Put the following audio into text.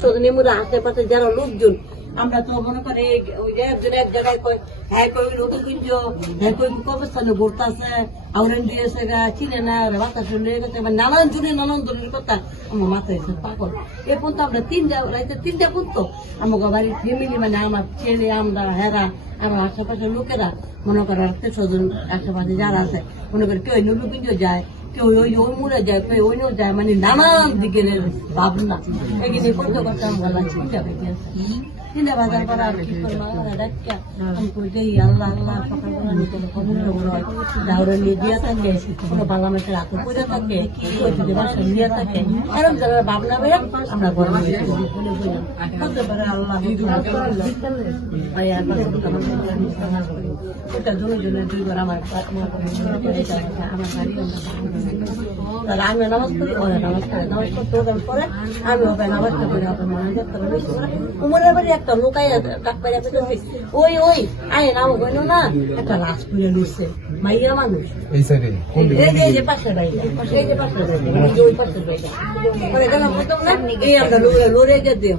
নেমুরা আশেপাশে যারা লোকজন আমরা তো মনে করি ওই যে একজন এক জায়গায় কয় হ্যাঁ কই নতুন কুঞ্জ হ্যাঁ কই কবস্থানে ঘুরতেছে আউরেন দিয়েছে গা চিনে না বাতাসে নিয়ে গেছে নানান জনের নানান ধরনের কথা আমার মাথায় এসে পাগল এরপর তো আমরা তিনটা পর্যন্ত আমাকে বাড়ির ফ্যামিলি মানে আমার ছেলে আমরা হেরা আমার আশেপাশের লোকেরা মনে করে আত্মীয় স্বজন আশেপাশে যারা আছে মনে করে কেউ নতুন কুঞ্জ যায় কেউ ওই মুড়ে যায় কেউ ওই যায় মানে নানান দিকের ভাবনা এখানে করতে করতে আমরা চিন্তা পেতে চিন্তা বাজার করা আল্লাহ আল্লাহ সকালবেলা নিতে দাউরে নিয়ে দিয়ে থাকে কোনো বাংলা মাসের আকুল পূজা থাকে বাসা নিয়ে থাকে এরকম যারা ভাবনা ভাই আমরা ঘরে হতে পারে আল্লাহ ওটা জনে জনে দুইবার আমার বাড়ি আমি নামাজ করি ওরা নামাজ করে নামাজ করতে ওদের পরে আমি ওকে নামাজটা করে ওকে মনে দেখতে উমরের বাড়ি একটা লোকাই কাক পাইয়া পেতেছি ওই ওই আয় নাম গেল না একটা লাশ পুড়ে লুটছে মাইয়া মানুষ এই যে পাশের বাড়িটা এই যে পাশের বাড়িটা ওই পাশের বাড়িটা গেলাম প্রথম না এই আমরা লড়ে গিয়ে